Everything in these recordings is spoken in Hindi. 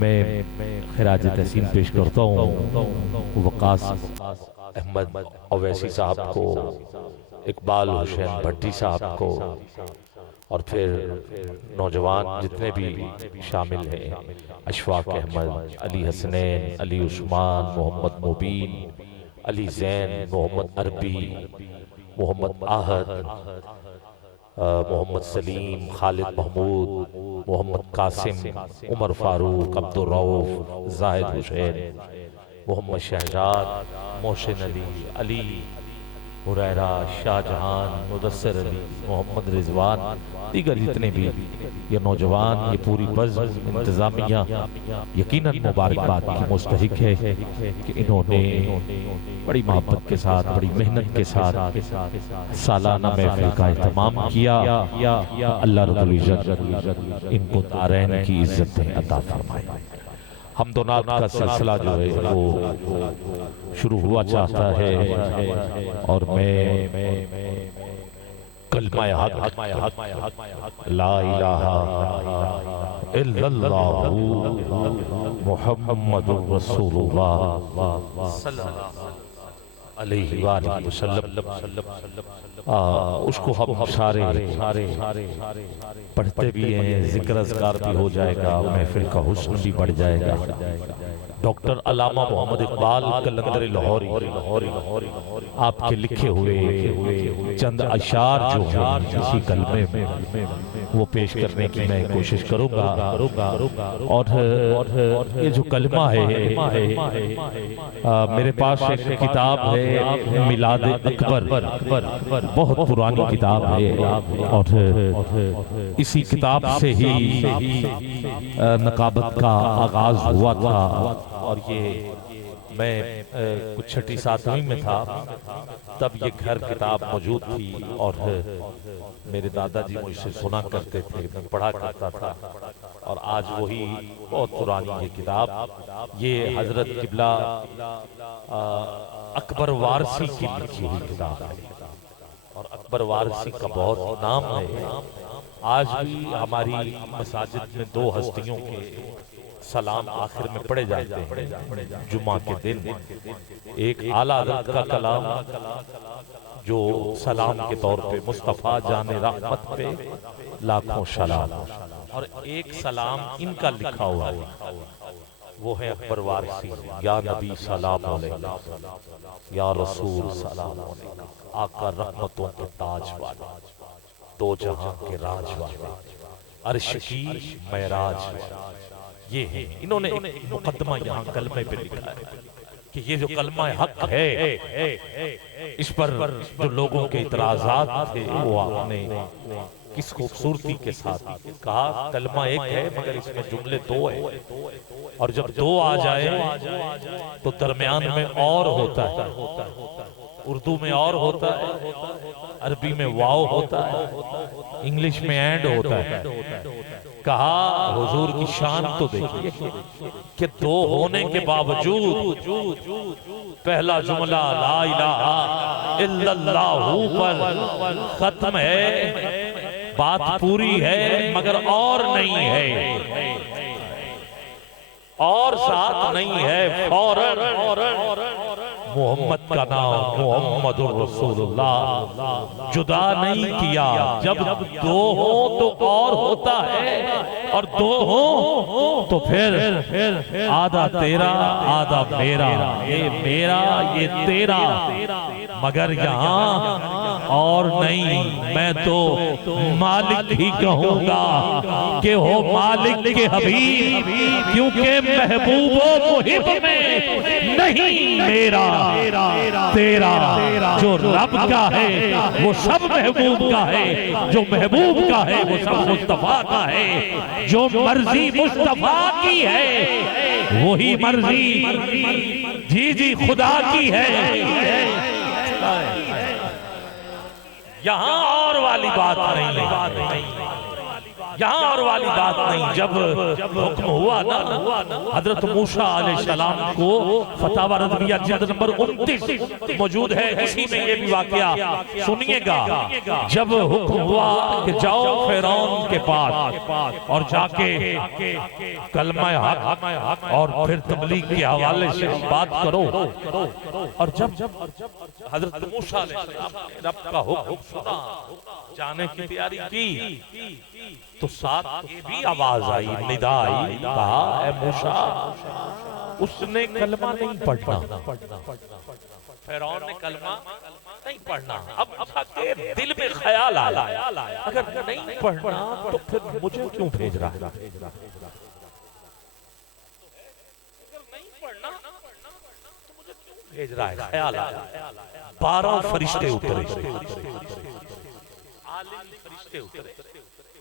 मैं खिराज तहसीन पेश करता हूँ वकास अहमद अवैसी साहब को, इकबाल हुसैन भट्टी साहब को, और फिर नौजवान जितने भी शामिल हैं, अशफाक अहमद, अली हसनैन, अली उस्मान, मोहम्मद मुबीन, अली जैन, मोहम्मद अरबी, मोहम्मद आहद, मोहम्मद सलीम, खालिद महमूद, मोहम्मद कासिम, उमर फारूक, अब्दुल रऊफ, जाहिद हुसैन, मोहम्मद शहजाद, मोहसिन अली, अली हुरैरा, शाहजहान, मुदस्सिर अली, मोहम्मद रिजवान, दीगर जितने भी ये नौजवान, ये पूरी बज़्म इंतज़ामिया यकीनन मुबारकबाद की मुस्तहिक है कि इन्होंने बड़ी मोहब्बत के साथ, बड़ी मेहनत के साथ सालाना महफिल का एहतमाम किया। अल्लाह रब्बुल इज्जत इनको दारैन की इज्जतें अता फरमाए। हमदोनात का सिलसिला जो है वो शुरू हुआ चाहता है और मैं कलमा हक ला इलाहा इल्लल्लाहु मुहम्मदुर रसूलुल्लाह सल्लल्लाहु अलैहि वसल्लम उसको हम सारे पढ़ते भी हैं, जिक्र अज़कार भी हो जाएगा, महफिल का हुस्न भी बढ़ जाएगा। डॉक्टर अल्लामा मोहम्मद इकबाल कलंदर लाहौरी आपके लिखे हुए चंद अशार जो हैं इसी कलमे में वो पेश करने की मैं कोशिश करूंगा। और ये जो कलमा है मेरे पास एक किताब है मिलाद अकबर, बहुत पुरानी किताब है और इसी किताब से ही नकाबत का आगाज हुआ था। और ये मैं कुछ छठी सातवीं में था तब ये घर किताब मौजूद थी और मेरे दादाजी मुझसे सुना करते थे, मैं पढ़ा करता था। और आज वही बहुत पुरानी ये किताब, ये हजरत किबला अकबर वारसी की लिखी हुई किताब है और अकबर वारसी का बहुत नाम है। आज भी हमारी मसाजिद में दो हस्तियों के सलाम आखिर में पढ़े जाते हैं जुमा के दिन। एक आला हज़रत का कलाम जो सलाम के तौर पे मुस्तफ़ा जाने रहमत पे लाखों सलाम, और एक सलाम इनका लिखा हुआ है वो है अकबर वारसी। या नबी सलाम अलैका, या रसूल सलाम अलैका, आका रहमतों के ताज वाले, दो जहां के राज वाले, अर्श की महराज। ये है, इन्होंने एक मुकद्दमा यहाँ कलमे पे लिखा है कि ये जो कलमा हक है इस पर जो लोगों के इतराजात थे वो आपने किस खूबसूरती के साथ कहा। कलमा एक है मगर इसमें जुमले दो है, और जब दो आ जाए तो दरमियान में और होता है। उर्दू में और होता है, अरबी में वाव होता है, इंग्लिश में एंड होता है। कहा हुजूर की शान तो देखिए कि दो होने के बावजूद पहला जुमला ला इलाहा इल्लल्लाहु पर खत्म है, बात पूरी है मगर और नहीं है, और साथ नहीं है। फौरन मोहम्मद का नाम मोहम्मदुर रसूलुल्लाह जुदा नहीं किया। जब दो हो तो और होता है, और दो हो तो फिर आधा तेरा आधा मेरा, ये मेरा ये तेरा, मगर यहाँ और नहीं। मैं तो मालिक ही कहूंगा कि हो मालिक के हबीब, क्योंकि महबूबो मुहिब में नहीं मेरा तेरा। जो रब का है वो सब महबूब का है, जो महबूब का है वो सब मुस्तफा का है। जो मर्जी मुस्तफा की है वही मर्जी जी जी खुदा की है। यहाँ और वाली बात नहीं है, यहाँ और वाली बात नहीं। जब हुक्म हुआ ना हजरत मूसा अलैहिस्सलाम को, फतावा रज़विया जिल्द नंबर 29 मौजूद है, इसी में ये भी वाकया सुनिएगा। जब हुक्म हुआ कि जाओ फिरौन के पास और जाके कलमा हक और फिर तबलीग के हवाले से बात करो, और जब हजरत मूसा अलैहिस्सलाम ने रब का हुक्म सुना, जाने की तैयारी की, तो साथ ये भी आवाज आई, निदा आई, कहा ऐ मूसा, उसने कलमा नहीं पढ़ना, फिरौन ने कलमा नहीं पढ़ना। अब के दिल में ख्याल आया, अगर नहीं पढ़ना तो फिर मुझे क्यों भेज रहा है? भेज रहा है, ख्याल आया। 12 फरिश्ते उतरे, फरिश्ते उतरे,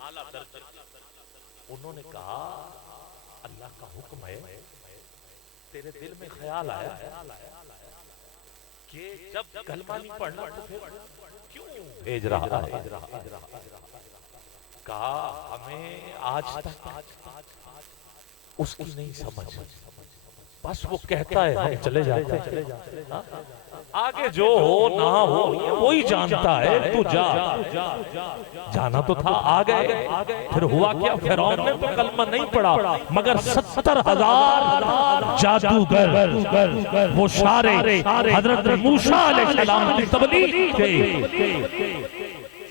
आला दर्जा। उन्होंने कहा अल्लाह का हुक्म है, तेरे दिल में ख्याल आया कि जब कलमा नहीं पढ़ना तो फिर क्यों भेज रहा है? कहा हमें आज तक उसकी नहीं समझ, बस वो कहता है हम चले जाते हैं, आगे जो हो ना हो वही जानता है, तू जा। जाना तो था, आ गए। फिर हुआ क्या? फिरौन ने तो कलमा नहीं पढ़ा, मगर 70,000 जादूगर वो सारे हजरत मूसा अलैहिस्सलाम की तबलीग के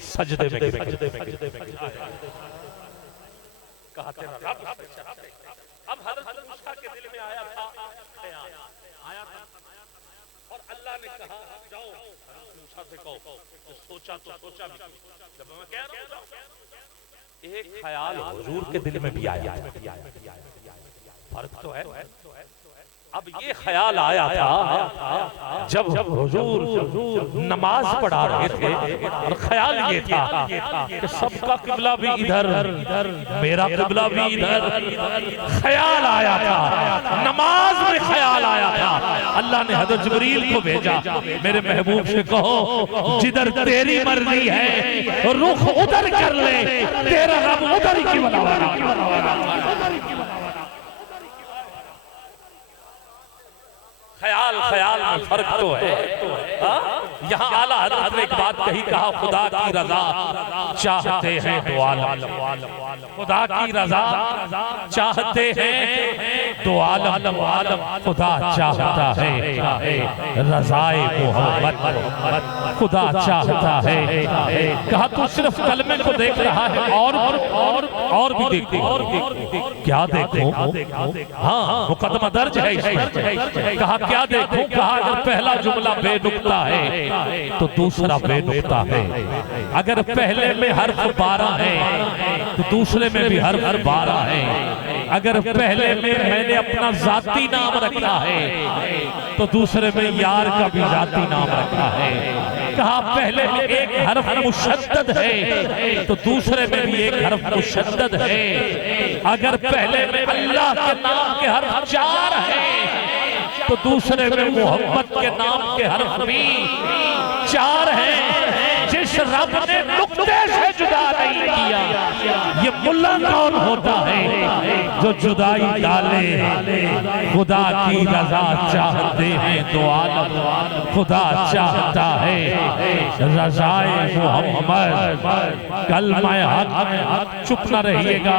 सजदे में कहा तेरा रब। अब हजरत मूसा के दिल में आया था, और अल्लाह ने कहा जाओ मूसा से कहो। तो सोचा भी, जब मैं कह रहा हूं एक ख्याल हुजूर के दिल में भी आया, फर्क तो है। अब ये ख्याल आया था जब हुजूर नमाज पढ़ा रहे थे, और ख्याल ये था कि सबका किबला भी इधर, मेरा किबला भी इधर। ख्याल आया था, नमाज में ख्याल आया था। अल्लाह ने हज़रत जिब्रील को भेजा, मेरे महबूब से कहो जिधर तेरी मर्जी है रुख उधर कर ले, तेरा रब उधर ही किबला वाला। ख्याल में फर्क तो है। यहाँ आला हज़रत ने एक बात कही, कहा खुदा की रजा चाहते हैं तो आलम, खुदा की रजा चाहते हैं तो आलम, खुदा चाहता है रज़ाए मोहम्मद, खुदा चाहता है। कहा तू सिर्फ कलमे को देख रहा है, और भी देखो। क्या देखो? हाँ, मुकदमा दर्ज है इसमें। कहा क्या देखूं? कहा अगर पहला जुमला बेनुक्ता है तो दूसरा बेनुक्ता है, अगर पहले में हर्फ 12 है तो दूसरे में भी हर्फ 12 है, अगर पहले में मैंने अपना जाती नाम रखा है तो दूसरे में यार का भी जाती नाम रखा है। कहा पहले में एक हर्फ मुशद्दद है तो दूसरे में भी एक हर्फ मुशद्दद है, अगर पहले में अल्लाह के नाम के हर्फ 4 है तो दूसरे में मोहम्मद के नाम के हर्फ भी 4 हैं। जिस रब ने नुक्ते से जुदा नहीं किया, ये मुल्ला कौन होता है जो जुदाई डाले? खुदा की रजा चाहते हैं तो आलम, खुदा चाहता है रज़ाए मोहम्मद, कलमा हक। चुप न रहिएगा,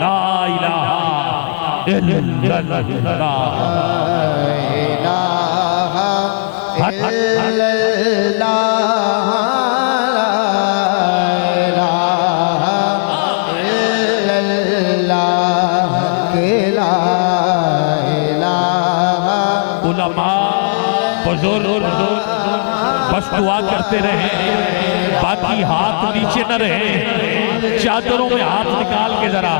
ला इलाहा इल्लल्लाह, बस दुआ करते रहे, बाकी हाथ नीचे न रहे। चादरों में हाथ निकाल के जरा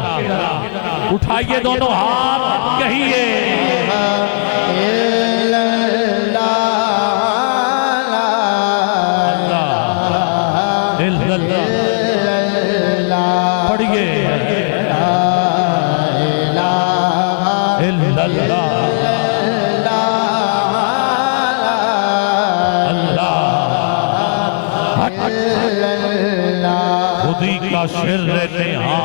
उठाइए दोनों हाथ, कहिए पढ़िए खुदी का सिर रहते हाँ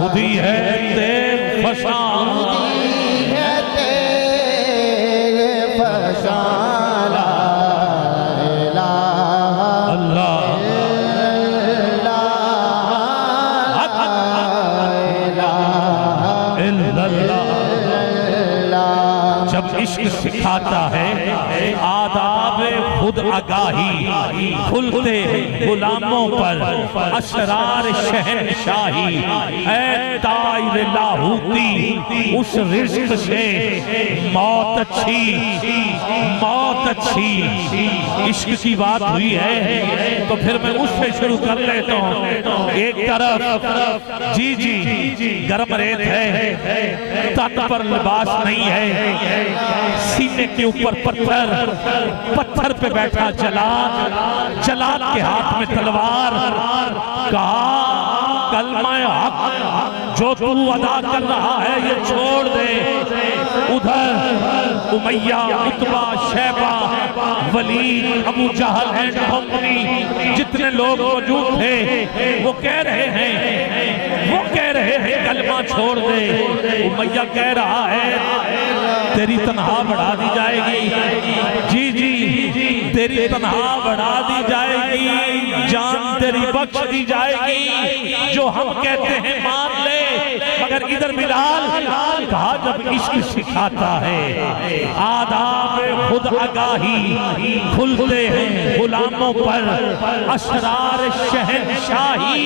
खुद ही है तेरे फशां, सिखाता है आदाब खुद आगाही, खुलते गुलामों पर असरार शहनशाही। ऐ ताइर लाहूती उस रिज़्क़ से मौत अच्छी, मौत अच्छी। इश्क की बात हुई है तो फिर मैं उससे शुरू कर लेता हूँ। एक तरफ जी जी गर्म रेत है, तन पर लिबास नहीं है, सीने के ऊपर पत्थर, पत्थर पे बैठा जलाद, जलाद के हाथ में तलवार। कहा कलमा हक जो तू अदा कर रहा है ये छोड़ दे। उधर Umayya, Utba, Shaiba, Waleed, Abu Jahl and company जितने लोग मौजूद थे वो कह रहे हैं, वो कह रहे हैं कलमा छोड़ दे। उमैया कह रहा है तेरी तनहा बढ़ा दी जाएगी। जी जी तेरी तनहा बढ़ा दी जाएगी, जान तेरी बख्श दी जाएगी, जो हम कहते हैं मान ले। मगर इधर बिलाल कहा जब इश्क सिखाता है आदाब खुद आगाही, खुलते हैं गुलामों पर असरार शहनशाही।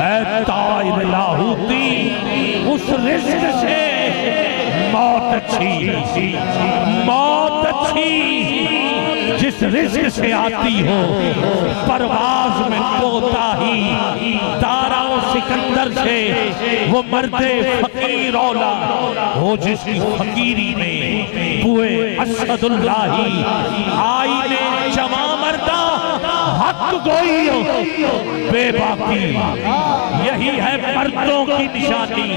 ऐ ताइर लाहूती उस रिज़्क़ से मौत अच्छी, मौत अच्छी। जिस रिज़्क़ से आती हो परवाज़ में कोताही, दाराओ सिकंदर से वो मर्दे फकीर औला हो जिसकी फकीरी में बुए असदुल्लाही। आईने जमा मर्दा हक गोई बेबाकी, यही है मर्दों की निशानी।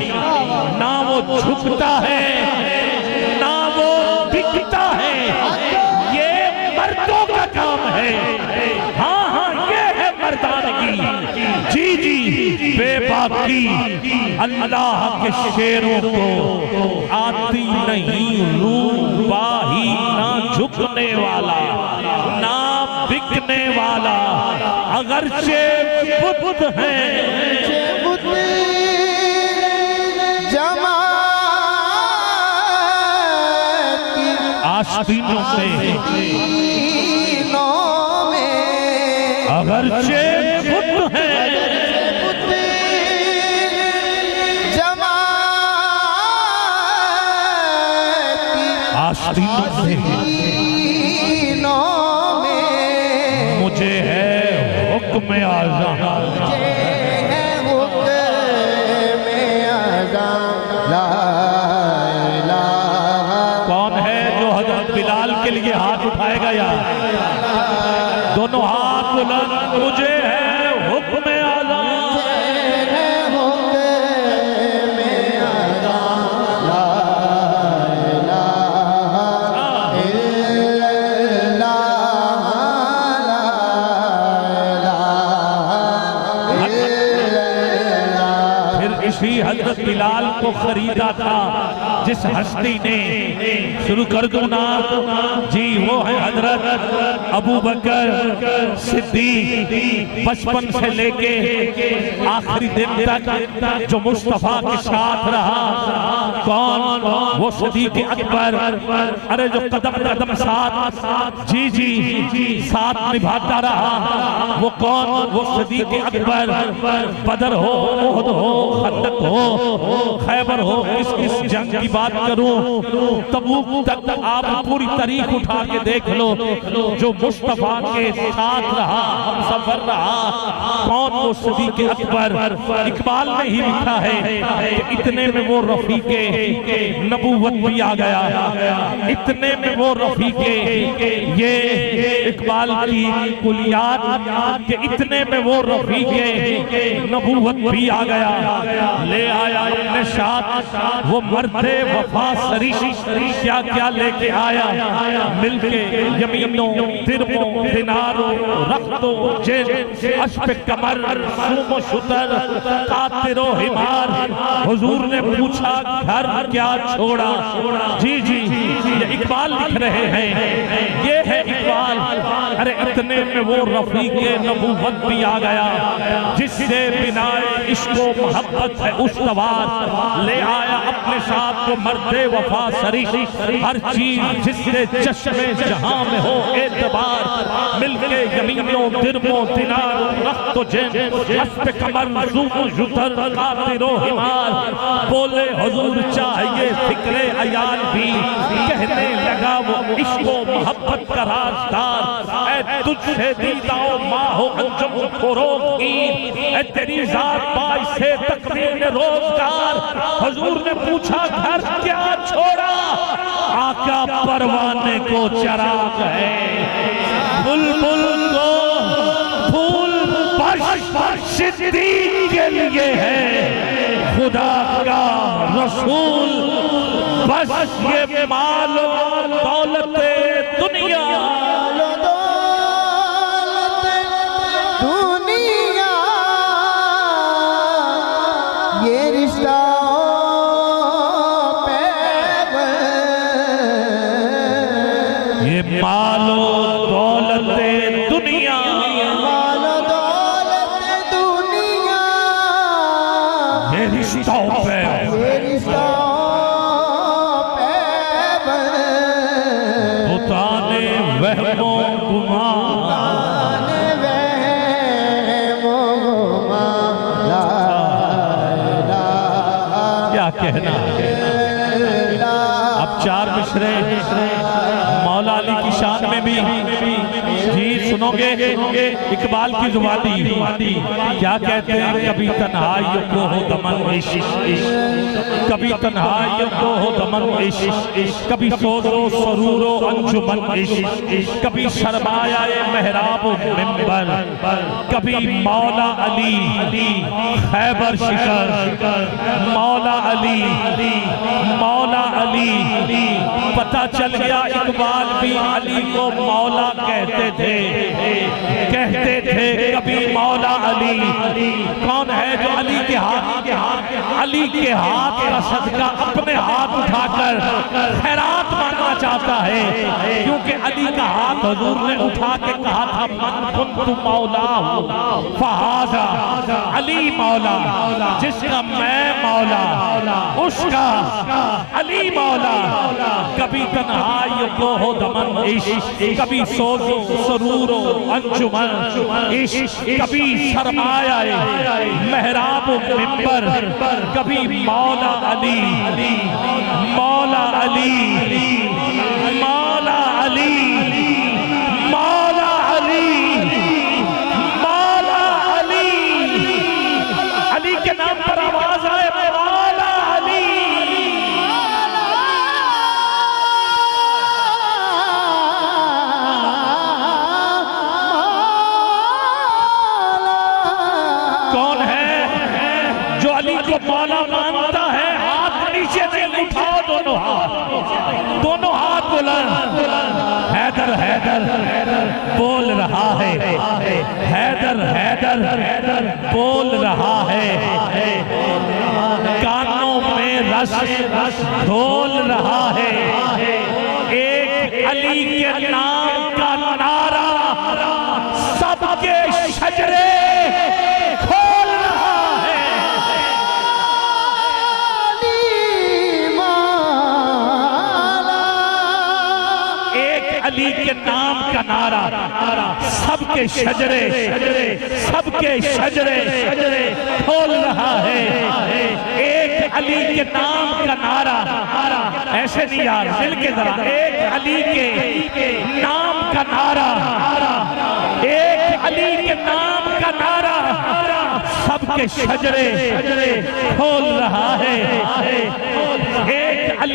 ना वो झुकता है ना वो बिकता है, ये मर्दों का काम है। हाँ हाँ ये है मर्दानगी। जी जी बेबाकी अल्लाह के शेरों को आती नहीं रूबाही। ना झुकने वाला ना बिकने वाला, अगरचे बुत हैं आस्तीनों में, अगरचे बुत हैं आस्तीनों में, मुझे है हुक्म आज़म, हाथ उठाएगा यार, दोनों हाथ बुलंद। मुझे है हुक्म आज़म, फिर इसी हजरत बिलाल को खरीदा था जिस हस्ती ने। शुरू कर दूं ना जी, वो है हजरत अबू बकर सिद्दीक। बचपन से लेके आखिरी दिन तक जो मुस्तफा के साथ रहा। कौन? वो सिद्दीक अकबर। अरे जो कदम कदम साथ जी जी साथ निभाता रहा वो कौन? वो सिद्दीक अकबर। बदर हो, ओहद हो, खंदक हो, खैबर हो, किस जंग की बात करूं, तबूक तक आप पूरी तारीख उठा के देख लो। जो मुस्तफा के साथ रहा, हम सफर रहा, कौन? वो सिद्दीक अकबर। इकबाल ने ही लिखा है इतने में वो रफीके नबूवत भी आ गया। इतने में वो रफीके ये इकबाल की कुलियात के इतने में वो रफीके नबूवत भी आ गया। ले आया अपने साथ वो मर्दे वफा सरीश, क्या क्या लेके आया। मिलके यमीनों दिरमों दिनारों रख्तों जेल अश्प कमर सूमो शुतर कातिरो हिमार। हुजूर ने पूछा घर क्या छोड़ा। जी जी ये इकबाल लिख रहे हैं, ये है इकबाल। अरे इतने में वो रफीके नबूवत भी आ गया जिससे बिनाए इश्को मोहब्बत है उस्तवार। ले आया अपने साथ वो मर्दे वफा सरीश, हर चीज जिससे चश्मे जहां में हो एतबार। मिलके यमीनों दिरमों दिनार रख्तो जेन हस्ब कमर ज़ूम जुतर कातिरो हिमार। बोले हुजूर चाहिए फिक्रे अयाल भी, कहने लगा वो इश्को मोहब्बत का राजदार। ऐ तुझसे दीदाओ माहो अंजुम फरोग की, ऐ तेरी जात बाइसे तकमील रोजगार। हुजूर ने पूछा घर क्या छोड़ा। आका परवाने को चराग है, बुलबुल को फूल सिद्दीक के लिए है, खुदा का रसूल बस ये माल दौलत दुनिया। ये रिश्ता ये मालो दौलत दुनिया, मालो दौलत दुनिया। ये रिश्तों पे, ये रिश्ता उताने वहमो गुमा, क्या कहना। अब चार मिसरे मौला अली की शान में भी जी सुनोगे इकबाल की जुबानी क्या कहते हैं। कभी तन्हाइयों को हो दमन इश्क, कभी तन्हाइयों को हो दमन इश्क, कभी सोजो सरूरो अंजुमन इश्क, कभी शर्माया महराब मिंबर, कभी मौला अली खैबर शिकर, मौला अली मौला अली। पता चल गया इकबाल भी अली को मौला कहते थे कभी मौला अली। कौन है जो अली के हाथ का सदका अपने हाथ उठाकर खैरात मांगना चाहता है। क्योंकि अली का हाथ हुजूर ने उठा के कहा था मन कुन्तु मौला फहाजा, अली मौला जिसका मैं मौला उसका अली मौला। कभी तन्हाइयों को हो दमन इश्क, कभी सोजो सरूरो अंजुमन इश्क, कभी शर्माया महराब मिंबर, कभी मौला अली मौला अली मौला अली मौला अली मौला अली। अली के नाम पर आवाज आए मौला अली। कौन है जो अली को मौला मानता है। हाथ नीचे नहीं उठाओ, दोनों हाथ बुलंद। हैदर हैदर बोल रहा है, हैदर हैदर बोल रहा है। कानों में रस ढोल रहा है। एक अली के नाम का नारा सबके शजरे खोल रहा है। एक अली के नाम का नारा सबके शजरे खोल रहा है। एक अली के नाम का नारा, ऐसे नहीं यार मिल के जरा। एक अली के नाम का नारा, एक अली के नाम का नारा सबके शजरे खोल रहा है। एक अली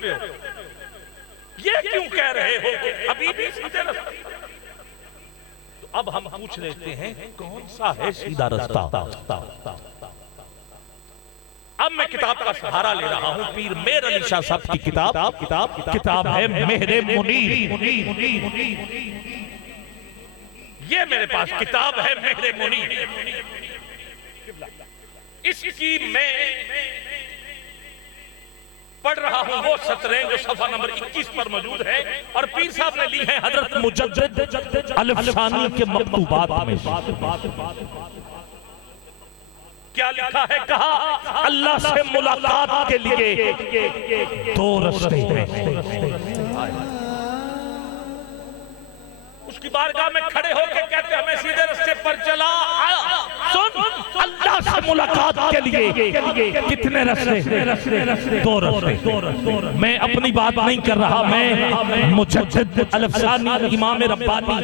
पे हो? ये क्यों कह रहे हो कि अभी भी सीधे रास्ते? तो अब हम पूछ लेते हैं कौन सा है सीधा रास्ता? अब मैं किताब का सहारा ले रहा हूं, पीर मेर अली शाह साहब की किताब है मेहरे मुनीर। ये मेरे पास किताब है मेहरे मुनीर। इसकी मैं पढ़ रहा हूं वो सतरें जो सफा नंबर 21 पर मौजूद है, और पीर साहब ने ली है हजरत मुजद्दिद अल-अफ़सानी के मकतूबात में। क्या लिखा है? कहा अल्लाह से मुलाकात के लिए दो रास्ते हैं। उसकी बारगाह में खड़े होकर कहते हमें सीधे रास्ते पर चला। सुन, अल्लाह से मुलाकात के लिए कितने रास्ते? दो रास्ते। मैं अपनी बात नहीं कर रहा, मैं मुजद्दिद अल-अफ़सानी इमाम रब्बानी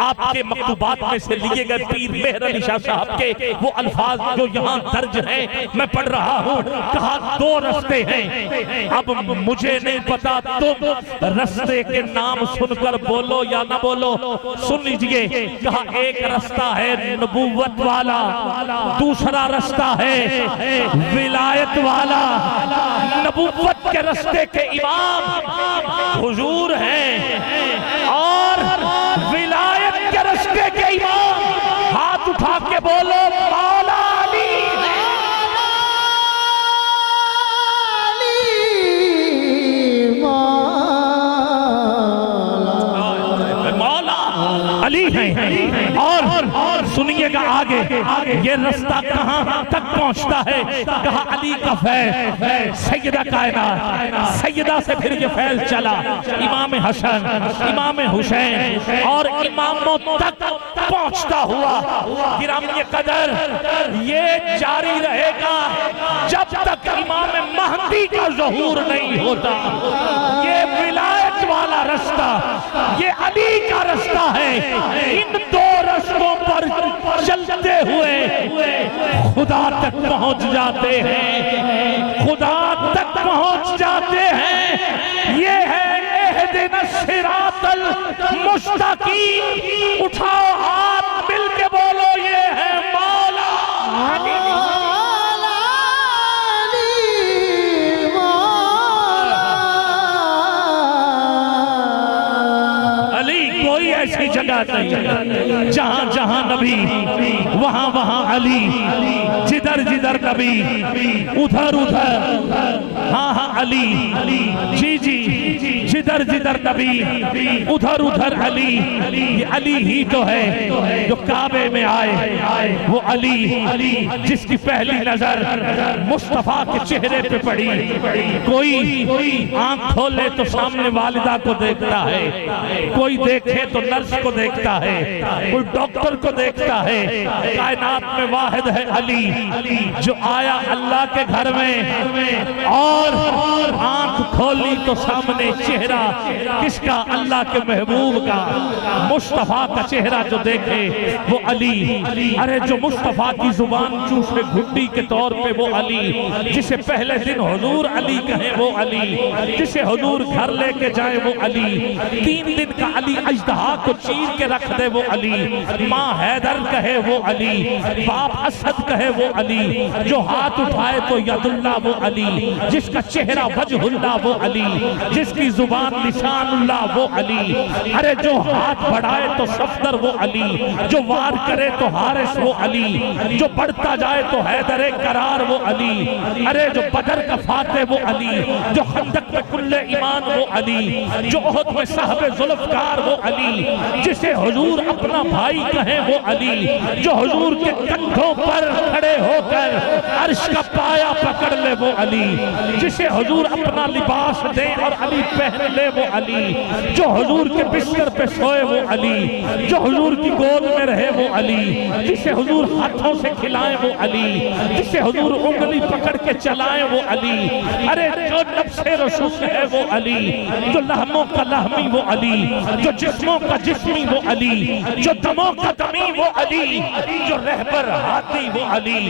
आपके मकतूबात में से लिए गए पीर मेहर अली शाह साहब के वो अल्फाज जो यहाँ दर्ज हैं मैं पढ़ रहा हूँ। कहा दो रास्ते हैं। अब मुझे नहीं पता तुम रास्ते के नाम सुनकर बोलो या ना बोलो, सुन लीजिए। कहा एक रास्ता है नबूवत वाला, दूसरा रास्ता है विलायत वाला। नबूवत के रास्ते के इमाम हुजूर हैं और विलायत के रास्ते के इमाम हाथ उठा के बोलो मौला अली। अली हैं। और सुनिएगा आगे ये रास्ता कहां तक पहुंचता है। कहा अली का फैल सैयदा कायनात, सैयदा से फिर ये फैल चला इमाम हसन, इमाम हुसैन और इमामों तक पहुंचता हुआ। गिरामी कदर ये जारी रहेगा जब तक इमाम महदी का ज़हूर नहीं होता। ये विलायत वाला रास्ता ये अली का रास्ता है। इन दो रास्तों पर चलते हुए खुदा तक पहुंच जाते हैं, खुदा तक पहुंच जाते हैं। ये है एहदिना सिरातल मुस्तकीम। उठाओ हाथ मिल के बोलो ये है मौला अली। ऐसी जगह नहीं जहां जहां नबी वहां वहां अली, जिधर जिधर नबी उधर उधर हाँ हाँ अली, जी जी जिधर जिधर नबी उधर उधर अली। ये अली ही तो है जो काबे में आए, वो अली जिसकी पहली नजर मुस्तफा के चेहरे पे पड़ी। कोई आंख खोले तो सामने वालिदा को देखता है, कोई देखे तो नर्स को देखता है, कोई डॉक्टर को देखता है। कायनात में वाहिद है अली जो आया अल्लाह के घर में और आंख खोली तो सामने चेहरा किसका? अल्लाह के महबूब का, मुस्तफा का चेहरा जो देखे वो अली। अरे जो मुस्तफा की जुबान चूसे घुट्टी के तौर पे वो अली, जिसे पहले दिन हुजूर अली कहे वो अली, जिसे हुजूर घर लेके जाए वो अली, 3 दिन का अली अजदहा को चीर के रख दे वो अली, माँ हैदर कहे वो अली, बाप असद कहे वो अली, जो हाथ उठाए तो यदुल्ला वो अली, जिसका चेहरा वजहुल्ला वो अली, जिसकी जुबान निशानुल्लाह वो अली। अरे जो हाथ बढ़ाए तो सफदर वो अली, जो वार करे तो हारिस वो अली, जो बढ़ता जाए तो हैदर करार वो अली। अरे जो बदर का फाते वो अली, जो खंदक में कुल्ले ईमान वो अली, जो ओहद में साहबे जुल्फकार वो अली, जिसे हुजूर अपना भाई कहे वो अली, जो हुजूर के कंधों पर खड़े होकर अर्श का पाया पकड़ ले वो अली, जिसे हुजूर अपना लिबास दे और अली पहन ले वो अली, जो हुजूर के बिस्तर पे सोए वो अली, जो हुजूर की गोद में रहे वो अली, जिसे हुजूर हाथों से खिलाए वो अली, जिसे हुजूर उंगली पकड़ के चलाए वो अली। अरे जो नफ्से रसूल है वो अली, जो लहमों का लहमी वो अली, जो जिस्मों का जिस्मी वो अली, जो दमों का दमी वो अली, जो रहबर हाथी वो अली,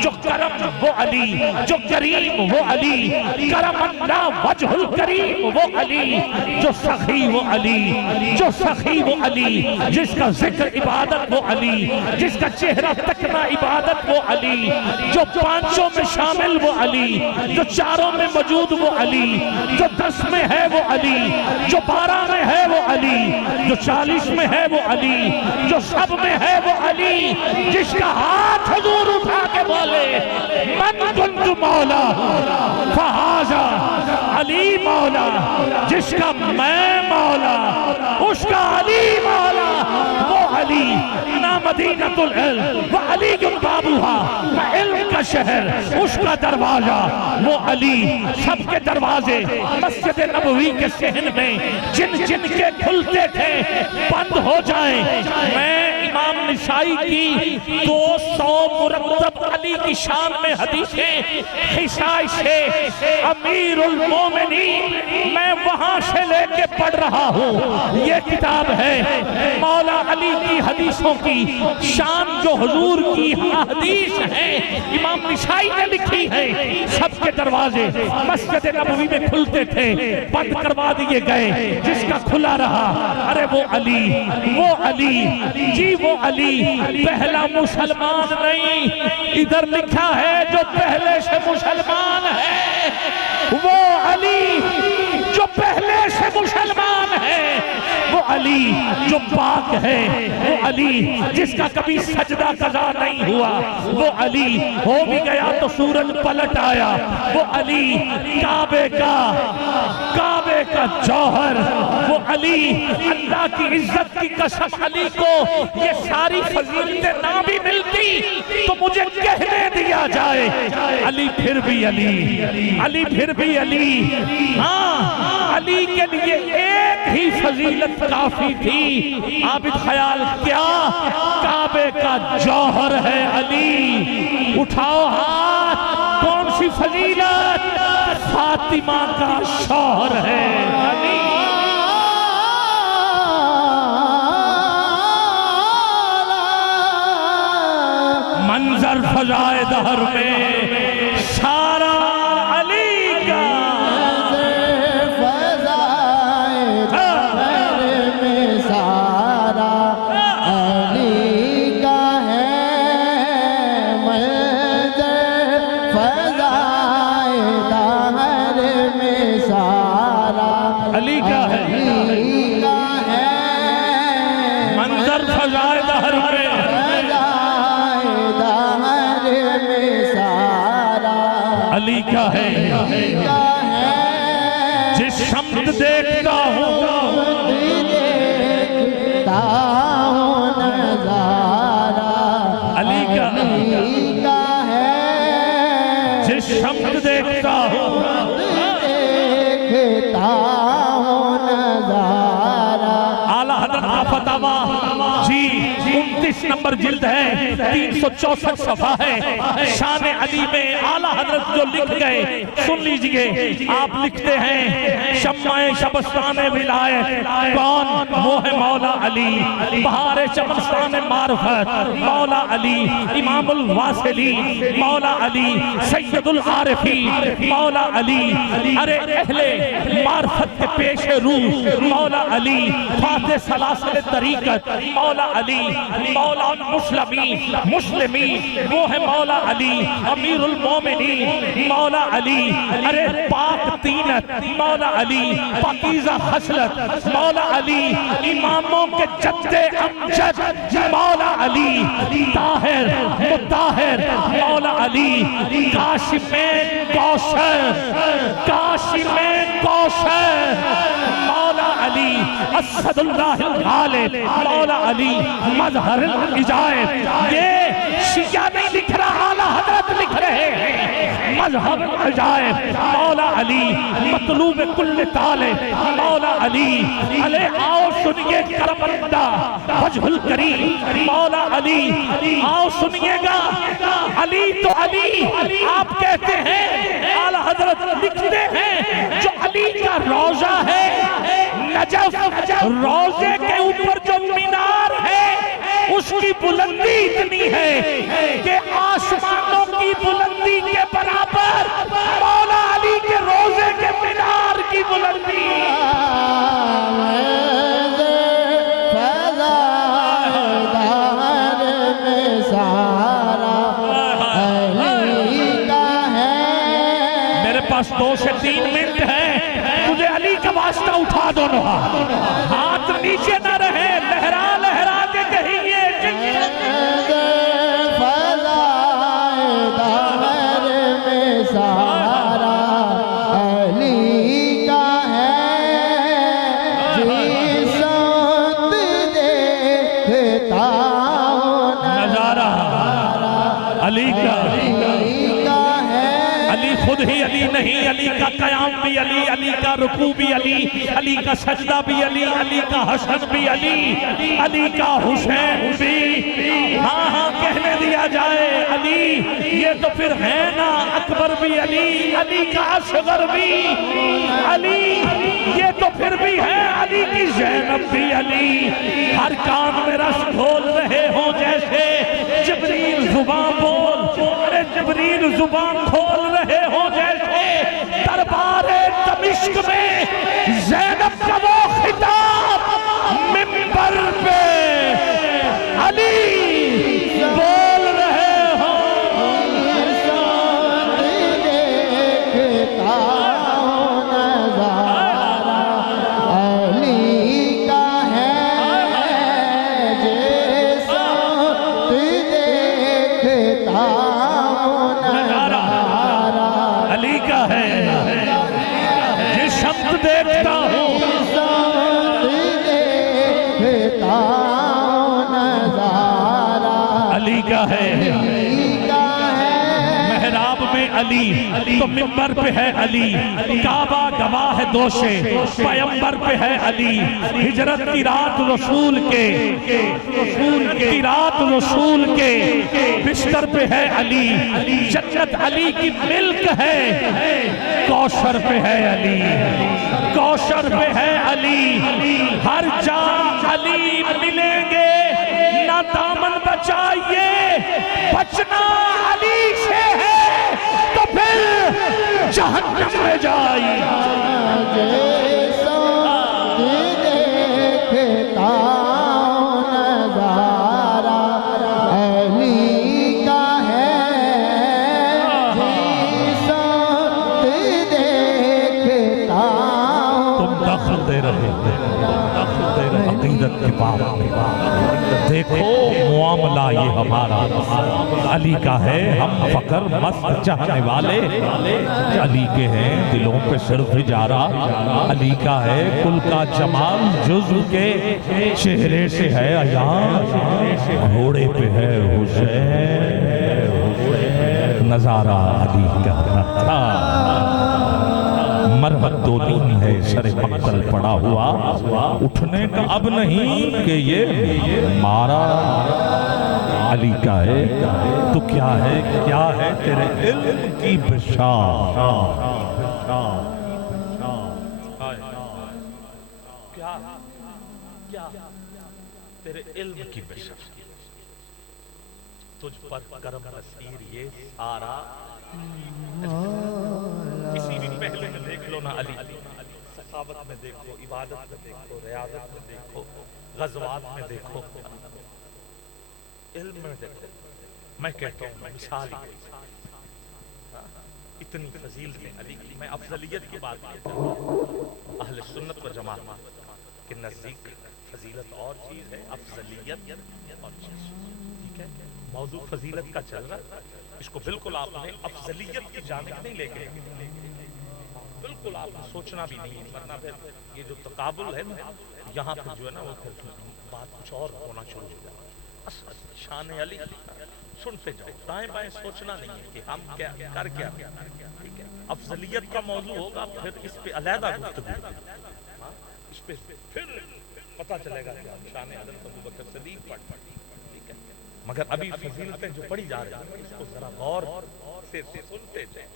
जो करम वो अली, जो करीम वो अली। करम अल्लाह वजहुल करीम वो अली, जो सखी वो अली, जो सखी वो अली, जिसका जिक्र इबादत वो अली, जिसका चेहरा तकना इबादत वो अली, जो पांचों में शामिल वो अली, जो चारों में मौजूद वो अली, जो 10 में है वो अली, जो 12 में है वो अली, जो 40 में है वो अली, जो सब में है वो अली, जिसका हाथ हुजूर उठा के बोले मन कुंतु मौला फहाजा अली मौला, जिसका मैं मौला उसका अली मौला, वो अली ना मदीनतुल इल्म वो अली बाबूहा इल्म का शहर, उसका दरवाजा वो अली, सबके दरवाजे मस्जिद नबवी के सहन में जिन जिन के खुलते थे बंद हो जाएं। मैं इमाम निसाई की 200 मुरत्तब अली की शान में हदीसें खिसाई से अमीरुल मोमिनीन मैं वहां से लेके पढ़ रहा हूँ। ये किताब है मौला अली की हदीसों की शान, जो हुजूर की हदीस है इमाम निसाई ने लिखी है। सबके दरवाजे मस्जिद नबवी में खुलते थे, बंद करवा दिए गए, जिसका खुला रहा अरे वो अली, वो अली जी, वो अली पहला मुसलमान नहीं, इधर लिखा है जो पहले से मुसलमान है, वो अली जो पहले से मुसलमान है, वो अली जो पाक है, वो अली जिसका कभी सजदा कज़ा नहीं हुआ, वो अली हो भी गया तो सूरज पलट आया, वो अली काबे का जौहर, वो अली अल्लाह की इज्जत की कसम, अली को ये सारी फजीलतें ना भी मिलती तो मुझे कहने दिया जाए अली फिर भी अली, अली फिर भी अली। हाँ, अली के लिए एक ही फजीलत काफी थी। आबिद ख्याल क्या? काबे का जौहर है अली। उठाओ हाथ, कौन सी फजीलत? फातिमा का शौहर है अली। मंजर फजाए दहर में सारा अली का, फजाए दहर में सारा अली का है, मंजर फजाए दहर में सारा अली का है, अली का है, मंजर फजाए दहर में अली का है। जिस शम्स देखता हूँ नजारा अली का है, जिस शम्स देखता हूँ देखता हूँ नजारा। आला हज़रत का फतवा जी 29 नंबर जिल्द है, 364 सफा है। शान अली में आला हजरत जो लिख गए सुन लीजिए। आप लिखते हैं शम्माए शबस्तान विलायत कौन? मोह मौला अली, बहार चमस्तान मारफत मौला अली, इमामुल वासिली मौला अली, सैयदुल आरिफी मौला अली, अरे अहले मारफत के पेशे रू मौला अली, फाते सलासिल तरीकत मौला अली, मौला मुस्लिमी वो है मौला अली, अमीरुल मोमिनीन मौला अली, अरे पाक तीनत मौला अली, पाकीज़ा खसलत मौला अली, इमामों के जद्दे अमजद मौला अली, ताहिर मुताहिर मौला अली, काशिमें कौशर मौला अली, असदुल्लाहिल गालिब मौला अली, मज़हरुल इजायब। ये शिया नहीं लिख रहा, आला हज़रत लिख रहे हैं। मज़हरुल इजायब मौला अली, मतलूब कुल्ल तालिब मौला अली, अले आओ सुनिए करबंदा वजहुल करीम मौला अली, आओ सुनिएगा। अली तो अली आप कहते हैं, आला हज़रत लिखते हैं जो अली का रोजा है नजफ, रोजे के ऊपर जो मीनार है उसकी बुलंदी इतनी है कि आसमानों की बुलंदी के बराबर मौला अली के रोजे के मीनार वास्ता उठा दोनों हाथ नीचे ना रहे, लहरा लहरा के कहिए फज़ाए दाहर में सारा अली का है, जिसत देखता हूँ नजारा अली का। अली खुद ही अली नहीं, अली का कयाम भी अली, अली का रुकू भी अली, अली का सजदा भी अली, अली का हसन भी अली, अली का हुसैन भी। हाँ हाँ कहने दिया जाए अली, ये तो फिर है ना अकबर भी अली, अली का असगर भी अली, ये तो फिर भी है अली की ज़ैनब भी अली। हर कान में रस खोल रहे हो जैसे जिब्रील जुबान बोल, अरे जिब्रील जुबान खोल रहे हो जैसे दरबारे दमिश्क में ज़ैनब का वो खिताब मिंबर पे अली बोल रहे हो। देखता हूँ नजारा अली का है, जिसत देखता हूँ नजारा अली का है, जिस शब्द देखता हूँ देखता हूँ नजारा अली का है। मेहराब में अली तो मिंबर पे है अली, काबा गवाह है दोषे पैगंबर पे है अली। हिजरत की रात रसूल के, की रात रसूल के बिस्तर पे है अली। जन्नत अली की मिल्क है, कौशर पे है अली, कौशर पे है अली। हर जा अली मिलेंगे, ना दामन बचाइए, बचना अली से है तो फिर जहन्नम में जाइए। देखता हूँ नजारा अली का है, जिसत देखता हूँ। तुम दखल दे रहे हो, दखल दे रहे अकीदत के बाप में। देखो मुआमला ये हमारा अली का है, हम फकर मस्त चाहने वाले अली के हैं, दिलों पे सिर्फ इजारा अली का है। कुल का जमाल जुज़्व के चेहरे से है अयान, घोड़े पे है हुसैन, नजारा अली का था। मरहत दो दिन है सरे मक्तल पड़ा हुआ, उठने का अब नहीं कि ये मारा अली का है। तो क्या है तेरे इल्म की बिशार, क्या तेरे इल्म की बिशार, तुझ पर करम नसीर ये सारा। किसी भी पहलू में देख लो ना अली, सखावत में देखो, इबादत में देखो, रियाजत में देखो, गज़वात में देखो, इल्म में देखो। मैं कहता हूँ मिसाल इतनी फजीलत अली की, मैं अफजलियत की बात करता हूँ। अहले सुन्नत व जमात के नजदीक फजीलत और चीज है, अफजलियत और चीज, ठीक है। मौजू फजीलत का चल रहा, इसको बिल्कुल आपने अफजलियत की जानिब नहीं लेके, बिल्कुल आपने सोचना भी नहीं, वरना फिर ये जो तकाबुल है ना, यहाँ पे जो है ना वो फिर बात कुछ और होना शुरू हो जाए। शान अली सुनते जाओ, दाएं बाएं सोचना नहीं है कि हम क्या कर क्या, ठीक है। अफजलियत का मौजू होगा, फिर इस पे अलहदा गुफ्तगू, इस पे फिर पता चलेगा कि शान हज़रत अबू बकर सिद्दीक़ पर, ठीक है। मगर अभी फजीलतें जो पढ़ी जा रही हैं इसको जरा गौर से सुनते जाए।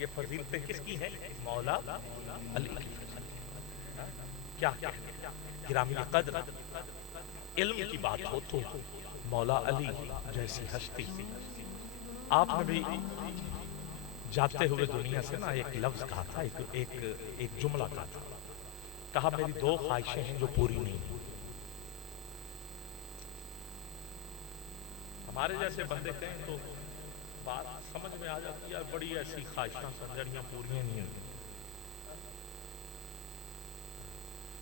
ये फजीलतें किसकी हैं? मौला अली की। क्या गिरामी कद्र इल्म की बात हो तो मौला अली जैसी हस्ती, आपने भी जाते हुए दुनिया से ना एक लफ्ज कहा था, एक जुमला कहा था, कहा मेरी दो ख्वाहिशें हैं जो पूरी नहीं हुई। हमारे जैसे बंदे कहें तो बात समझ में आ जाती है, बड़ी ऐसी ख्वाहिशां समझनियां पूरी नहीं हुई।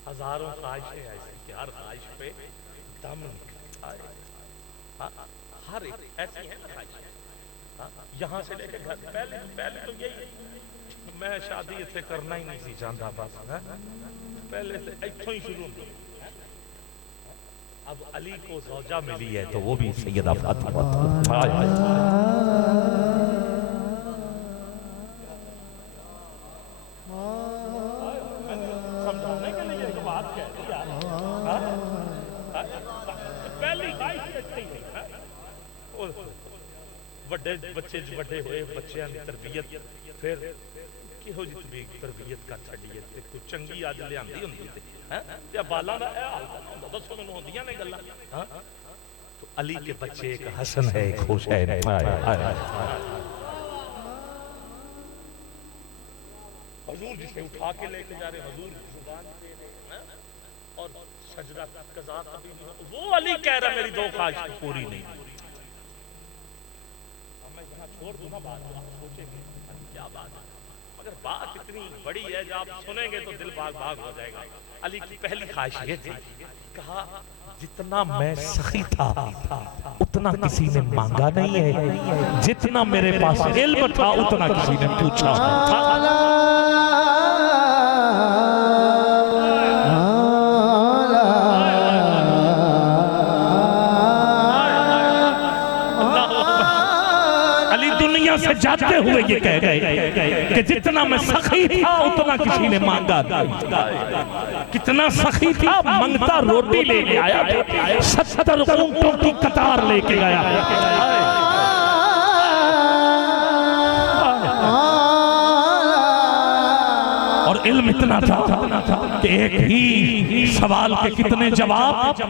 हजारों ख्वाहिशें ऐसी कि हर ख्वाहिश पे दम आए। हाँ, हर एक ऐसी है ना ख्वाहिश। हाँ, यहाँ से लेके घर पहले पहले तो यही मैं शादी इतने करना ही नहीं सी चाहता बस। हाँ? पहले से इत्थों ही शुरू हुई। अब अली को ज़ौजा मिली है तो वो भी सैयदा फातिमा। समझाने के लिए एक बात कह दिया। पहली ਵੱਡੇ ਬੱਚੇ ਵੱਡੇ ਹੋਏ ਬੱਚਿਆਂ ਦੀ ਤਰਬੀਅਤ ਫਿਰ ਕਿਹੋ ਜਿਹੀ ਤਰਬੀਅਤ ਕਰ ਛੱਡੀਏ ਤੇ ਕੋਈ ਚੰਗੀ ਅੱਜ ਲਿਆਂਦੀ ਹੁੰਦੀ ਤੇ ਹੈ ਤੇ ਬਾਲਾਂ ਦਾ ਇਹ ਹਾਲ ਹੁੰਦਾ ਦੱਸੋ ਮੈਨੂੰ ਹੁੰਦੀਆਂ ਨੇ ਗੱਲਾਂ। ਹਾਂ तो अली के बच्चे एक हसन है एक हुसैन है। हुजूर जिसे उठा के लेके जा रहे हुजूर जुबान दे रहे हैं और सजदा कज़ा कभी नहीं वो अली कह रहा मेरी दो ख्वाहिश पूरी नहीं। मैं यहाँ छोड़ दूं ना बात आप सोचेंगे क्या बात है मगर बात इतनी बड़ी है जब आप सुनेंगे तो दिल भाग भाग हो जाएगा। अली की पहली ख्वाहिश ये थी कहा जितना मैं सखी था उतना किसी ने मांगा नहीं है जितना मेरे पास इल्म था उतना किसी ने पूछा था। से जाते हुए ये कह गए कि जितना मैं सखी था उतना किसी ने मांगा नहीं। कितना सखी था मंगता रोटी लेके आया 70 ऊंटों की कतार लेके आया। और इल्म इतना था कि एक ही सवाल के कितने जवाब।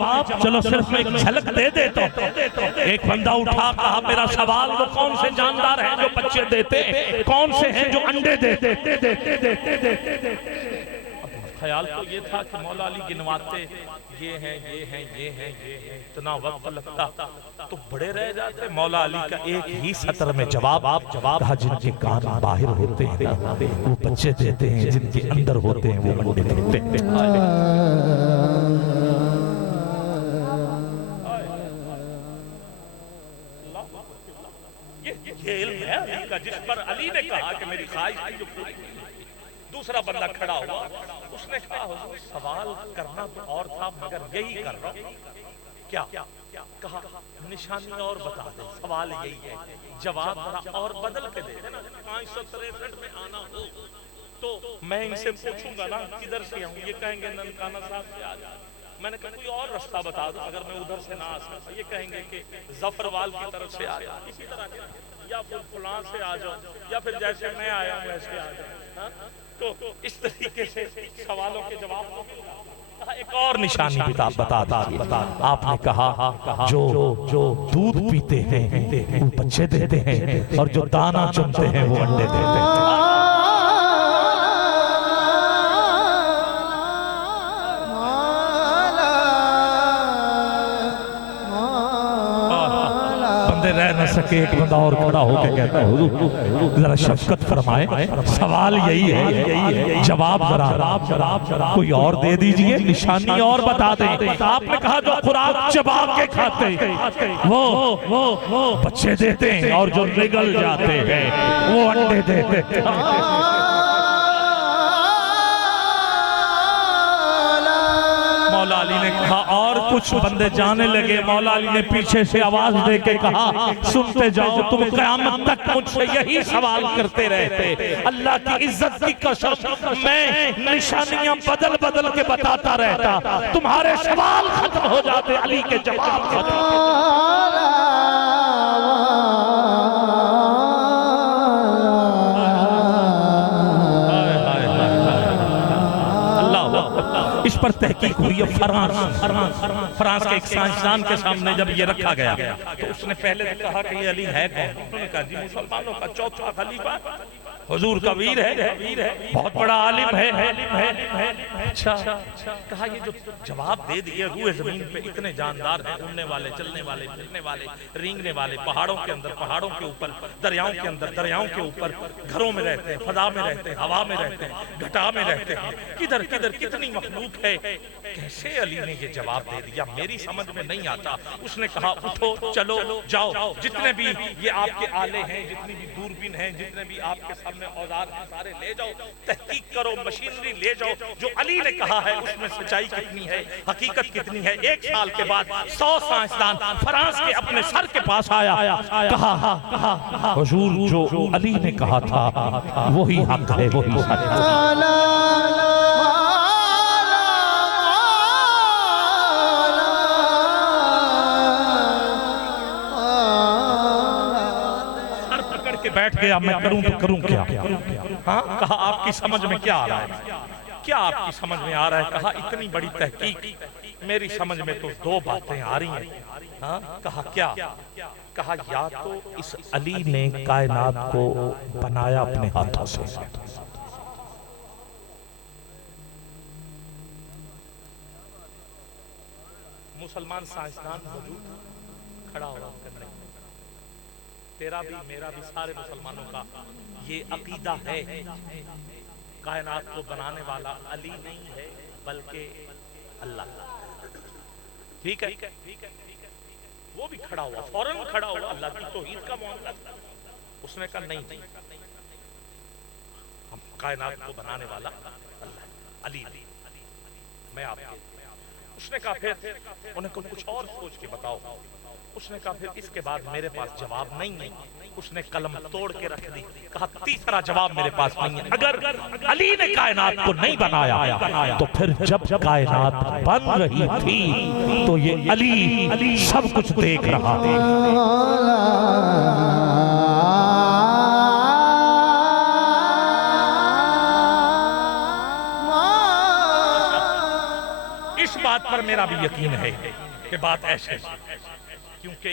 चलो सिर्फ मैं एक झलक दे देता हूं। एक बंदा उठा कहा मेरा सवाल वो कौन से जानदार हैं जो बच्चे देते कौन से हैं जो अंडे देते। ख्याल तो ये था कि मौला अली गिनवाते ये हैं ये हैं ये हैं ये हैं इतना वक्त लगता तो बड़े रह जाते। मौला अली का एक ही सत्र में जवाब कहा जिनके कान बाहर होते हैं वो बच्चे देते हैं जिनके अंदर होते हैं वो अंडे देते हैं। ये इल्म है अली का जिस पर अली ने कहा कि मेरी ख्वाहिश है जो पूरी। दूसरा बंदा खड़ा हुआ उसने कहा हुजूर सवाल करना तो और था मगर यही कर रहा हूं। क्या कहा निशानी और बता दे सवाल यही है जवाब और बदल के दे देना। 563 में आना हो तो मैं इनसे पूछूंगा ना किधर से आऊं ये कहेंगे ननकाना साहब से आ जा। मैंने कहा कोई और रास्ता बता दो अगर मैं उधर से ना आ सकता ये कहेंगे कि जफरवाल की तरफ से आ जा इसी तरह या फिर फलां से आ जाओ या फिर जैसे मैं आया हूं वैसे आ जाओ। तो इस तरीके से सवालों के जवाब एक और निशानी बता आपने कहा जो दूध पीते हैं वो बच्चे देते हैं और जो दाना चुनते हैं वो अंडे देते हैं। रह न सके एक बंदा और खड़ा होकर कहता है हुजूर जरा शफकत फरमाए सवाल यही है जवाब जरा कोई और दे दीजिए निशानी और बता दें। आपने कहा जो खुराक चबा के खाते वो बच्चे देते हैं और जो निगल जाते हैं वो अंडे देते हैं। मौला अली ने कहा और कुछ बंदे जाने लगे। मौला अली ने पीछे से आवाज दे के कहा सुनते जाओ तुम क़यामत तक मुझसे यही सवाल करते रहते। अल्लाह की इज्जत की कसम मैं निशानियां बदल बदल के बताता रहता तुम्हारे सवाल खत्म हो जाते अली के जवाब खत्म। इस पर तहकीक हुई है। फ्रांस के एक साइंसदान के सामने जब ये रखा गया तो उसने पहले कहा कि ये अली है कौन। उन्होंने कहा जी मुसलमानों का चौथा खलीफा हुजूर का वीर है बहुत बड़ा आलिम है। अच्छा कहा ये जो जवाब दे दिए, रूह जमीन पे इतने जानदार हैं, उड़ने वाले, चलने वाले, फिरने वाले, रेंगने वाले, पहाड़ों के अंदर, पहाड़ों के ऊपर, दरियाओं के अंदर, दरियाओं के ऊपर, घरों में रहते हैं, फजा में रहते हैं, हवा में रहते हैं, घटा में रहते हैं, किधर किधर कितनी मखलूक है। कैसे अली ने ये जवाब दे दिया, मेरी समझ में नहीं आता। उसने कहा उठो, चलो, जाओ, जितने भी ये आपके आले हैं, जितनी भी दूरबीन हैं, जितने भी आपके सामने औजार हैं, सारे ले जाओ, तहकीक करो, मशीनरी ले जाओ, जो अली ने कहा है उसमें सच्चाई कितनी है, हकीकत कितनी है। 1 साल के बाद 100 साइंसदान फ्रांस के अपने सर के पास आया, कहा हुजूर जो अली ने कहा था वही हक है, वही सच है। के बैठ गया, मैं करूं तो करूं क्या? हाँ, कहा आपकी समझ में क्या आ रहा है, क्या आपकी समझ में आ रहा है? कहा इतनी बड़ी तहकीक, मेरी समझ में तो 2 बातें आ रही हैं। हाँ, कहा क्या? कहा या तो इस अली ने कायनात को बनाया अपने हाथों से, मुसलमान साइंसदान मौजूद खड़ा हुआ करने, तेरा भी मेरा भी सारे मुसलमानों का ये अकीदा है, कायनात को बनाने वाला अली नहीं है बल्कि अल्लाह। ठीक है, वो भी खड़ा हुआ, फौरन खड़ा हुआ, अल्लाह की तौहीद का मामला। उसने कहा नहीं, हम कायनात को बनाने वाला अल्लाह, अली मैं आपके। उसने कहा फिर उन्हें कुछ और सोच के बताओ। उसने कहा फिर इसके बाद मेरे पास जवाब नहीं है। उसने कलम तोड़ के रख दी, कहा तीसरा जवाब मेरे पास नहीं है। अगर अली ने कायनात को नहीं बनाया तो फिर जब कायनात बन रही थी तो ये अली सब कुछ देख रहा था। इस बात पर मेरा भी यकीन है कि बात ऐसे, क्योंकि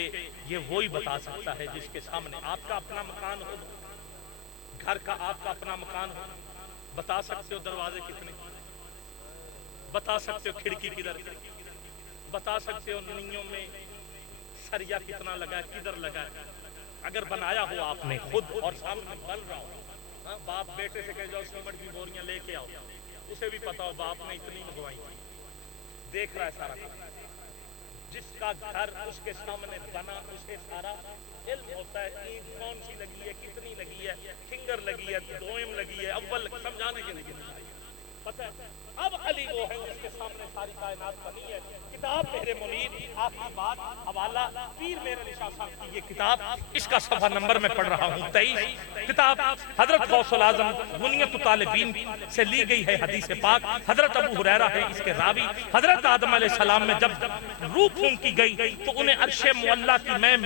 ये वो ही बता सकता है जिसके सामने आपका अपना मकान हो, घर का आपका अपना मकान हो, बता सकते हो दरवाजे कितने, बता सकते हो खिड़की किधर, बता सकते हो नींयों में सरिया कितना लगा, किधर लगा। अगर बनाया हो आपने खुद और सामने बन रहा हो, बाप बेटे से कह जाओ सीमेंट की बोरियां लेके आओ, उसे भी पता हो बाप ने इतनी मंगवाई, देख रहा है सारा। जिसका घर उसके सामने बना उसे सारा इल्म होता है, ईंट कौन सी लगी है, कितनी लगी है, फिंगर लगी है, दोयम लगी है, अव्वल समझाने के लिए पता है। अब अली वो है जिसके सामने सारी कायनात बनी है। किताब मेरे मुनीर, आपकी बात हवाला पीर मेरे निशा साहब की ये किताब, इसका सफा नंबर में पढ़ रहा हूँ 23। किताब हजरत गौसुल आजम गुनियत तालिबीन से ली गई है हदीस पाक। हजरत अबू हुरैरा है इसके रावी। हजरत आदम अलैहिस्सलाम में जब रूह फूंकी गई तो उन्हें अर्शे मुअल्ला की, मैं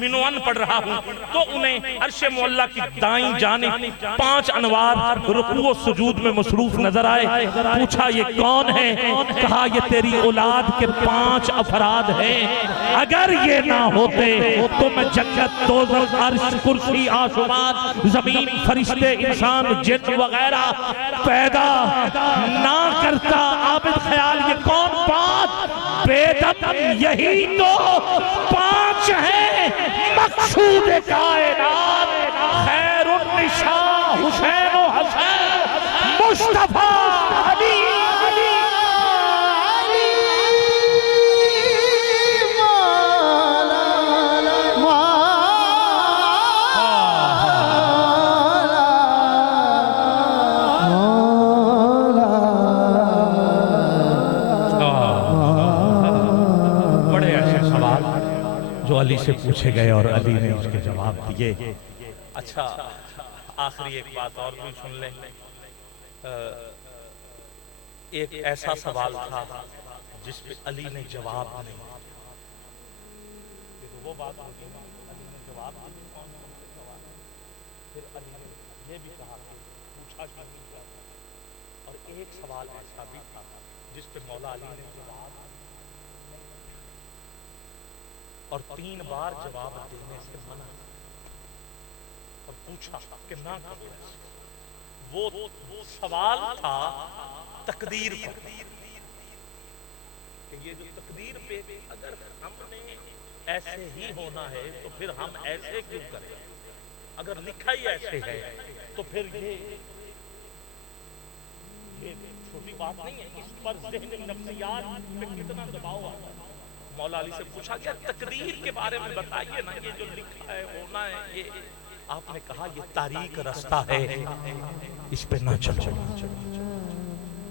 मिनोअन पढ़ रहा हूँ, तो उन्हें अर्शे मुअल्ला की दाईं जानिब 5 अनवार रुकू व सुजूद में मसरूफ नजर आए। पूछा ये कौन है? कहा ये तेरी औलाद के 5 अफराद हैं। अगर ये ना होते तो मैं जन्नत, दोज़ख, अर्श, कुर्सी, आसमान, जमीन, फरिश्ते, इंसान, जिन्न वगैरह पैदा ना करता। आबिद ख्याल ये कौन 5? बेदम यही तो 5 हैं मकसूद कायनात, खैरुन निशा, हुसैन व हसन, मुस्तफा, अली, अली से पूछे गए और अली ने उसके जवाब दिए। अच्छा, आखिरी एक बात और भी सुन लें। एक ऐसा सवाल था जिस पे अली ने जवाब नहीं, वो बात अली ने जवाब दिया। फिर अली ने ये भी कहा कि पूछा क्यों नहीं जाता। और एक सवाल ऐसा भी था जिस पे मौला अली ने जवाब और 3 बार जवाब देने से मना और पूछा कि ना करो। वो सवाल था तकदीर पर कि ये जो तकदीर पे अगर हमने ऐसे ही होना है तो फिर हम ऐसे क्यों करें? अगर लिखा ही ऐसे है तो फिर ये छोटी बात नहीं है। इस पर ज़हन नफ्सियात पे कितना दबाव आता है। मौला अली से पूछा गया तकदीर के बारे में बताइए ना, ये जो लिखा है होना है, ये आपने कहा ये तारीक रास्ता है, इस पे ना चलो।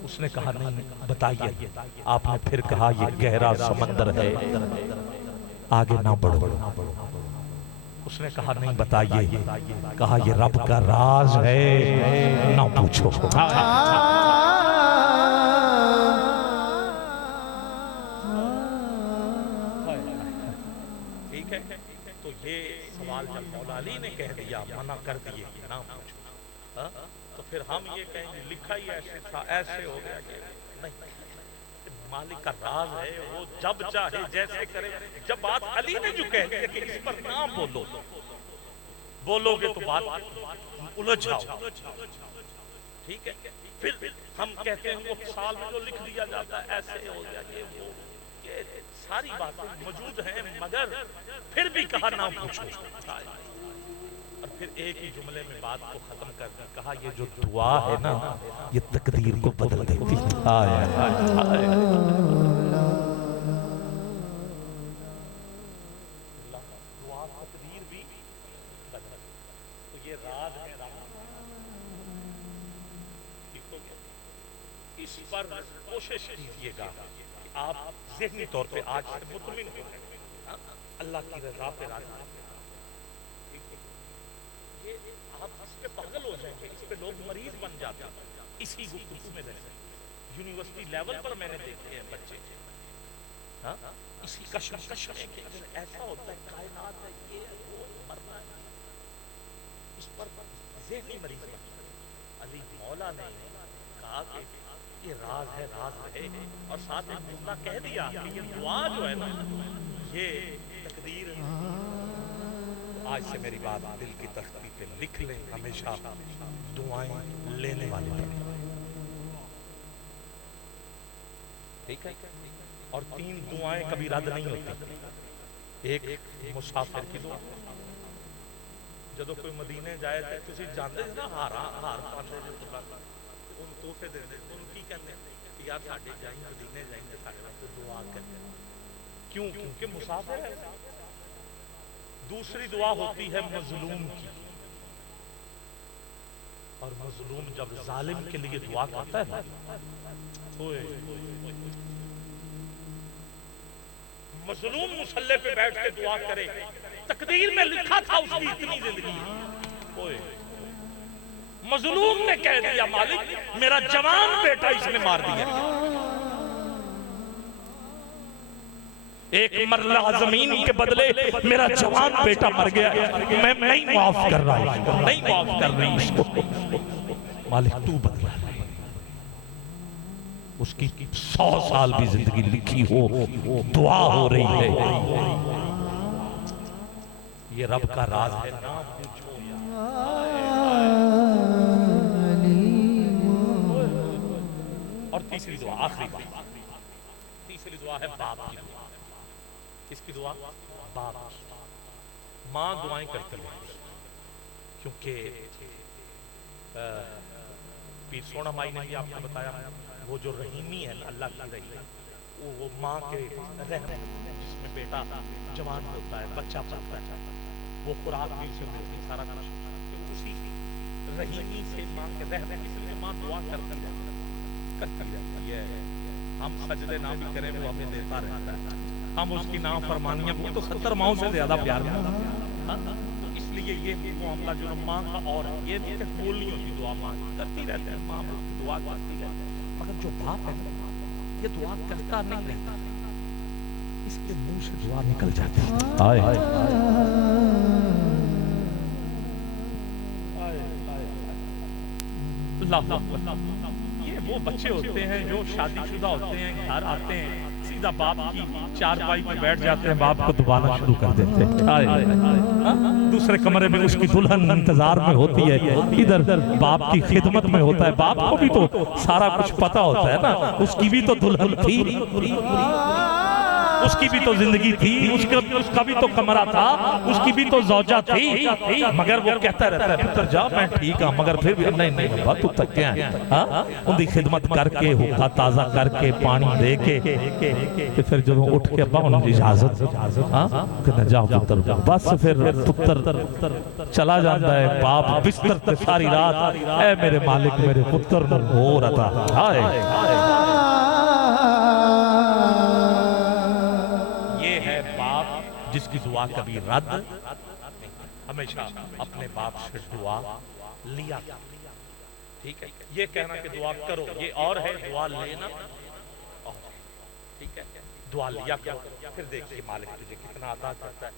उसने कहा नहीं, बताइए। आपने फिर कहा ये गहरा समंदर है, आगे ना बढ़ो। उसने कहा नहीं, बताइए। कहा ये रब का राज है, ना पूछो। ठीक है, तो ये सवाल जब मौला अली ने कह दिया, मना कर दिए कि ना पूछो, तो फिर हम ये कहेंगे लिखा ही ऐसे था, ऐसे हो गया। नहीं, मालिक का राज है, वो जब चाहे जैसे करे। जब बात अली ने जो कह दिया कि इस पर ना बोलो, बोलोगे तो बात उलझ जाओ। ठीक है, फिर हम कहते हैं वो साल में जो लिख दिया जाता है ऐसे हो गया, ये वो, ये सारी बातें मौजूद हैं, मगर फिर भी कहा ना पूछो। और फिर एक ही जुमले में बात को खत्म कर दी। कहा ये जो दुआ है ना, ये तकदीर को बदल देती है। दुआ तकदीर भी बदल। तो ये राज है, इस पर कोशिश कीजिएगा कि आप ज़हनी तौर पे आज से मुतमिन हो जाएं, अल्लाह की रज़ा पे राज़ी। ये आप इस पे पागल हो जाएंगे, इस पे लोग मरीज बन जाते हैं। इसी गुफ्तगू में रहते, यूनिवर्सिटी लेवल पर मैंने देखे हैं बच्चे, इसी कश्मकश में कि अगर ऐसा होता है, कायनात है, ये वो मरना है, इस पर ज़हनी मरीज बन। अली मौला ने कहा कि ये राज है, राज है, और साथ में मुल्ला कह दिया कि ये दुआ जो है ना, ये तकदीर है। आज से मेरी बात दिल की तख्ती पे लिख लें, हमेशा दुआएं लेने वाले बने। ठीक है, और 3 दुआएं कभी रद्द नहीं होती। एक मुसाफिर की दुआ, जब कोई मदीने जाए तो तुसी जानते ना, हार पाते उन तोहफे दे दे, उनकी कहते हैं कि यार साडे जाएंगे मदीने जाएंगे, साडे वास्ते दुआ कर। क्यों? क्योंकि मुसाफिर है। दूसरी दुआ होती है मजलूम की, और मजलूम जब जालिम के लिए दुआ करता है ना, मजलूम मुसल्ले पे बैठ के दुआ करे, तकदीर में लिखा था उसकी इतनी जिंदगी, मजलूम ने कह दिया मालिक मेरा जवान बेटा इसने मार दिया, एक मरला जमीन के बदले मेरा जवान बेटा मर गया, मैं नहीं माफ कर रहा, नहीं माफ कर रही इसको, मालिक तू बदला। उसकी 100 साल भी जिंदगी लिखी हो, दुआ हो रही है। ये रब का राज है ना पूछो। और तीसरी दुआ, आखिरी बात, तीसरी दुआ है बाप की दुआ। इसकी दुआ बाप, माँ दुआएं करती है, क्योंकि पीर सोना माई ने भी आपको बताया, वो जो रहीमी है अल्लाह की रहीमी, वो माँ के रहम, जिसमें बेटा जवान होता है, बच्चा पलता है, वो खुराक भी उसे मिलती, सारा कुछ उसी रहीमी से माँ के रहम, इसलिए माँ दुआ करती रहती है। हम सजदे ना भी करें वो हमें देता रहता है, हम उसकी नाफरमानियां, वो तो 70 माओं से ज्यादा प्यार करता है। इसलिए ये मामला जो माँ का और है, ये कबूल नहीं होती दुआ, माँ करती रहते हैं, माँ दुआ करती है, मगर जो बाप है ये दुआ करता नहीं रहता, इसके मुंह से दुआ निकल जाती है। ये वो बच्चे होते हैं जो शादीशुदा होते हैं, घर आते हैं, सीधा बाप की चारपाई पे बैठ जाते हैं, बाप को दुबारा शुरू कर देते हैं। दूसरे कमरे में उसकी दुल्हन इंतजार में होती है, इधर बाप की खिदमत में होता है। बाप को भी तो सारा कुछ पता होता है ना, उसकी भी तो दुल्हन थी, उसकी भी तो जिंदगी थी, उसका भी तो कमरा था, उसकी भी तो ज़ौजा थी। मगर वो कहता रहता है पुत्र जा मैं ठीक हूं, मगर फिर भी नहीं नहीं बाबा तू थक गया है। हाँ उनकी खिदमत करके हुक्का ताजा करके पानी दे के फिर जब उठ के अब्बा उनकी इजाजत हाँ कहना जाओ पुत्र, बस फिर पुत्र चला जाता है। बाप बिस्तर पे सारी रात ऐ मेरे मालिक मेरे पुत्र हो रहा था। जिसकी दुआ कभी रद्द नहीं, हमेशा अपने बाप से दुआ लिया। ठीक है, ये कहना कि दुआ करो ये और है, दुआ लेना और ठीक है, दुआ लिया करो, फिर देखिए मालिक तुझे कितना अता करता है।